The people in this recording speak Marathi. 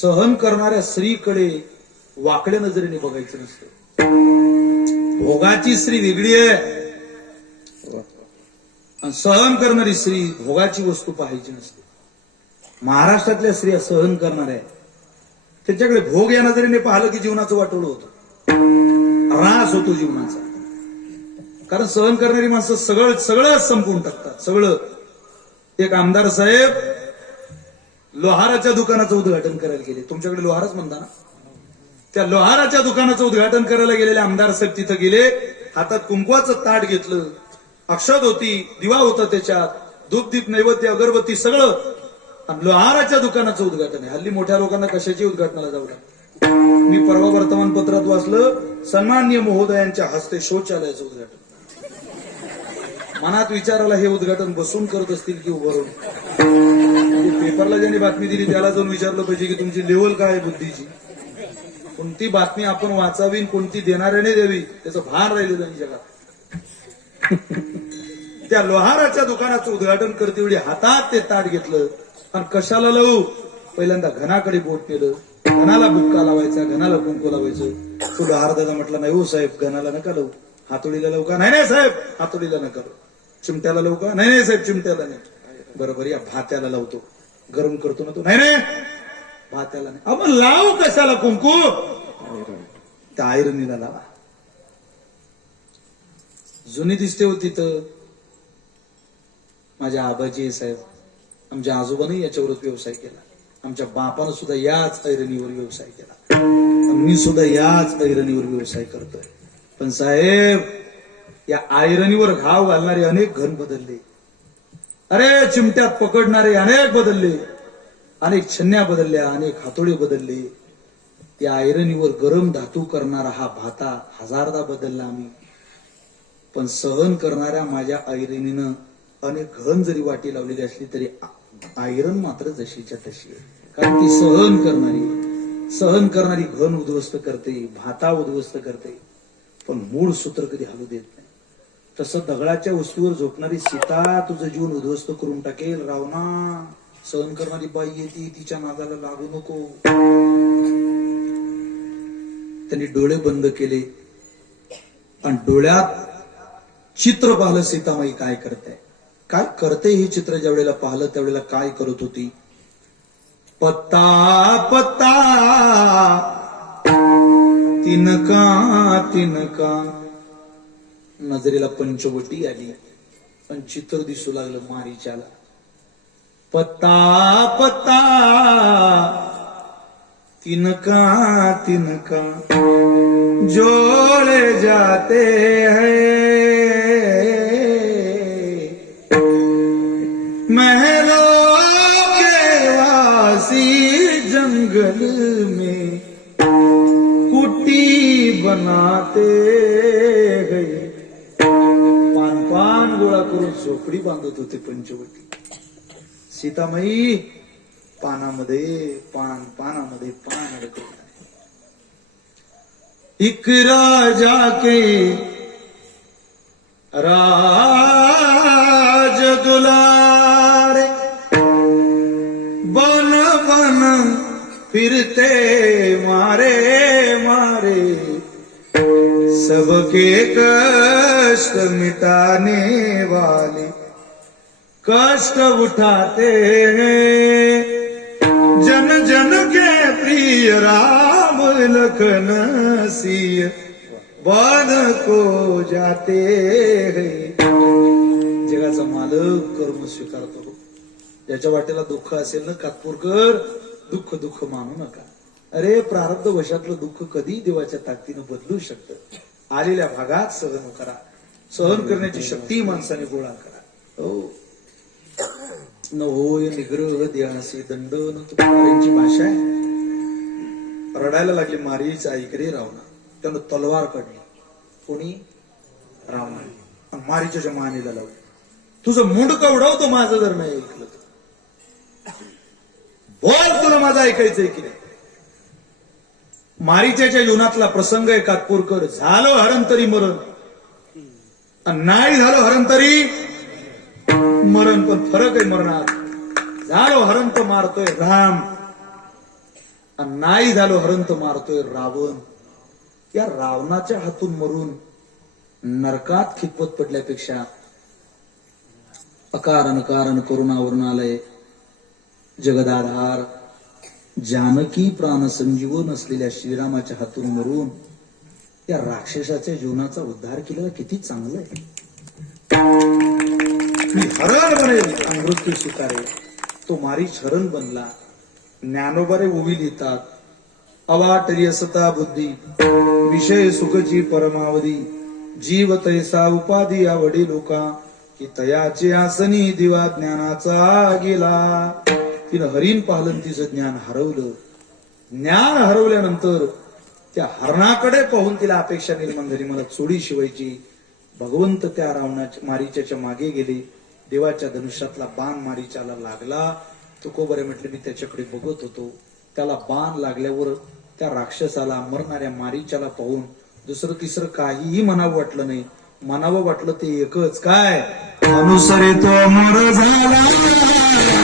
सहन करणाऱ्या स्त्रीकडे वाकड्या नजरेने बघायचं नसतं. भोगाची स्त्री वेगळी आहे. आणि सहन करणारी स्त्री भोगाची वस्तू पाहायची नसते. महाराष्ट्रातल्या स्त्रिया सहन करणाऱ्या त्याच्याकडे भोग या नजरेने पाहिलं की जीवनाचं वाटोळं होतं. रास होतो जीवनाचा. कारण सहन करणारी माणसं सगळं सगळं संपवून टाकतात. सगळं. एक आमदार साहेब लोहाराच्या दुकानाचं उद्घाटन करायला गेले. तुमच्याकडे लोहारच म्हणता ना? त्या लोहाराच्या दुकानाचं उद्घाटन करायला गेलेले आमदार साहेब तिथं गेले. हातात कुंकवाचं ताट घेतलं. अक्षत होती दिवा होता त्याच्यात. धूप नैवेद्य अगरबत्ती सगळं. आणि लोहाराच्या दुकानाचं उद्घाटन आहे. हल्ली मोठ्या लोकांना कशाची उद्घाटनाला जाऊ मी परवा वर्तमानपत्रात वाचलं सन्मान्य महोदयांच्या हस्ते शौचालयाचं उद्घाटन. मनात विचाराला हे उद्घाटन बसून करत असतील की उभारून पेपरला ज्यांनी बातमी दिली त्याला जाऊन विचारलं पाहिजे की तुमची लेवल काय आहे बुद्धीची? कोणती बातमी आपण वाचावी कोणती देणाऱ्याने द्यावी त्याचं भान राहिलं नाही जगात. त्या लोहाराच्या दुकानाचं उद्घाटन करते वेळी हातात ते ताट घेतलं आणि कशाला लावू? पहिल्यांदा घनाकडे बोट केलं घनाला बुक्का लावायचा घनाला कुंकू लावायचं. तो लोहार दादा म्हटला नाही हो साहेब घनाला नका लावू. हातोडीला लावू का? नाही नाही साहेब हातोडीला नका लावू. चिमट्याला लावू का? नाही नाही साहेब चिमट्याला नाही. बरोबर या भात्याला लावतो. गरम करतो ना तो. नाही नाही. भात्याला नाही. अहो, मग लावू कशाला कुंकू? त्या आयरनीला लावा. जुनी दिसते होती तर माझ्या आबाजी साहेब. आमच्या आजोबाने याच्यावरच व्यवसाय केला. आमच्या बापानं सुद्धा याच ऐरणीवर व्यवसाय केला. मी सुद्धा याच ऐरणीवर व्यवसाय करतोय. पण साहेब या आयरणीवर घाव घालणारे अनेक घन बदलले. अरे चिमट्यात पकडणारे अनेक बदलले अनेक छन्या बदलल्या अनेक हातोडे बदलले. त्या आयरणीवर गरम धातू करणारा हा भाता हजारदा बदलला आम्ही पण सहन करणाऱ्या माझ्या आयरणीनं अनेक घन जरी वाटी लावलेली असली तरी आयरन मात्र जशीच्या तशी आहे. कारण ती सहन करणारी सहन करणारी घन उद्ध्वस्त करते भाता उद्ध्वस्त करते. पण मूळ सूत्र कधी हलू देत नाही. तसं दगडाच्या वस्तूवर झोपणारी सीता तुझं जीवन उद्ध्वस्त करून टाकेल. रावणा सहन करणारी बाई येते तिच्या नादाला लागू नको. त्यांनी डोळे बंद केले. आणि डोळ्यात चित्र पाहिलं सीतामाई काय करते काय करते हे चित्र ज्या वेळेला पाहिलं त्यावेळेला काय करत होती? पत्ता पत्ता तिनका तिनका. नजरेला पंचवटी आली. पण चित्र दिसू लागलं मारीच्याला. पत्ता पत्ता. तिनका तिनका. जोड़े जाते हैं. महलों के वासी जंगल में कुटी बनाते गए पान गोळा करून झोपडी बांधत होते पंचवटी. सीतामाई पानामध्ये पान पानामध्ये पान अडकवत इक राजा के राज दुलारे. बन बन फिरते मारे मारे. सबके कष्ट मिटाने वाले कष्ट उठाते हैं। जन जन के प्रिय राम लखन सिय बन को जाते हैं। जगाचा मालक कर्म स्वीकारतो ज्याच्या वाटेला दुःख असेल ना कातपूरकर दुःख दुःख मानू नका. अरे प्रारब्ध वशातलं दुःख कधी देवाच्या ताकदीनं बदलू शकतं? आलेल्या भागात सहन करा. सहन करण्याची शक्ती माणसाने गोळा करा. हो. न होय निग्रह ध्यासी दंड न भाषा आहे. रडायला लागली मारीच ऐकरे रावणा त्यानं तलवार काढली कोणी? रावणाने. आणि मारीच्या मानेला लावली. तुझं मुंडक उडवतो माझं जर नाही ऐकलं तर. बोल तुला माझं ऐकायचंय की नाही? मारीच्याच्या जीवनातला प्रसंग आहे कातपूरकर झालो हरणतरी मरण. नाही नाही झालो हरणतरी मरण पण फरक आहे मरणात. झालो हरण तर मारतोय राम. नाही झालो हरंत मारतोय रावण. या रावणाच्या हातून मरून नरकात खितपत पडल्यापेक्षा अकारण कारण करुणावरून आलंय जगदाधार जानकी प्राण संजीवन असलेल्या श्रीरामाच्या हातून मरून त्या राक्षसाच्या जीवनाचा उद्धार केलेला किती चांगलं आहे. मी हरण बनेल मृत्यू स्वीकारे तो मारीच हरण बनला. ज्ञानोबारे उभी लिहितात अवाटरी असता बुद्धी विषय सुखची परमावधी. जीव तैसा उपाधी आवडी लोका की तयाचे आसनी दिवा ज्ञानाचा गेला. तिनं हरिण पाहलं तिचं ज्ञान हरवलं. ज्ञान हरवल्यानंतर त्या हरणाकडे पाहून तिला अपेक्षा निर्माण झाली. मला चोडी शिवायची. भगवंत त्या रावणाच्या मारीच्याच्या मागे गेले. देवाच्या धनुष्यातला बाण मारीच्याला लागला. तुकोबरे म्हटले मी त्याच्याकडे बघत होतो. त्याला बाण लागल्यावर त्या राक्षसाला मरणाऱ्या मारीच्याला पाहून दुसरं तिसरं काहीही म्हणावं वाटलं नाही. मनावं वाटलं ते एकच काय? अनुसरे तो मोर झाला.